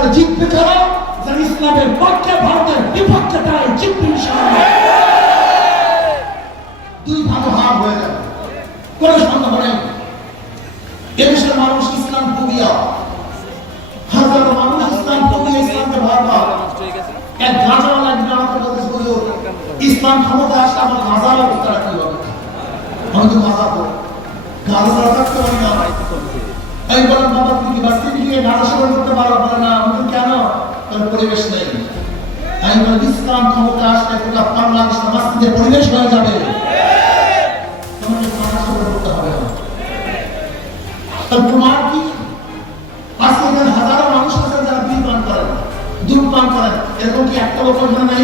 ইসলামে জিতবে যারা, যারা ইসলামের পক্ষে ভারতের বিপক্ষে তারাই জিতবে ইনশাআল্লাহ। দুই ভাগ ভাগ হয়ে যাবে, কোনো সন্দেহ নেই। এদেশের মানুষ ইসলাম ফোবিয়া, হাজারো মানুষ ইসলাম ফোবিয়া, ইসলামকে ভয় পায়। এক গাঁজাওয়ালা একদিন আমাকে বলতেছে, হুজুর ইসলাম ক্ষমতা আসলে আমার গাঁজার অবস্থাটা কি হবে? আমি তো গাঁজা করি, গাঁজা ছাড়া থাকতে পারি না। আমি বললাম, বাবা তুমি কি ভার্সিটি গিয়ে গাঁজা সেবন করতে পারো? বলে না। আমি কেন? তার পরিবেশ নেই। আমি বললাম, ইসলাম ক্ষমতা আসলে গোটা বাংলাদেশ মসজিদের পরিবেশ হয়ে যাবে, তোমাকে গাঁজা সেবন করতে হবে না। তার প্রমাণ কি? আজকে এখানে হাজারো মানুষ আছেন যারা বিষ পান করেন, দুধ পান করেন, এরকম কি একটা লোক নাই?